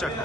টাকা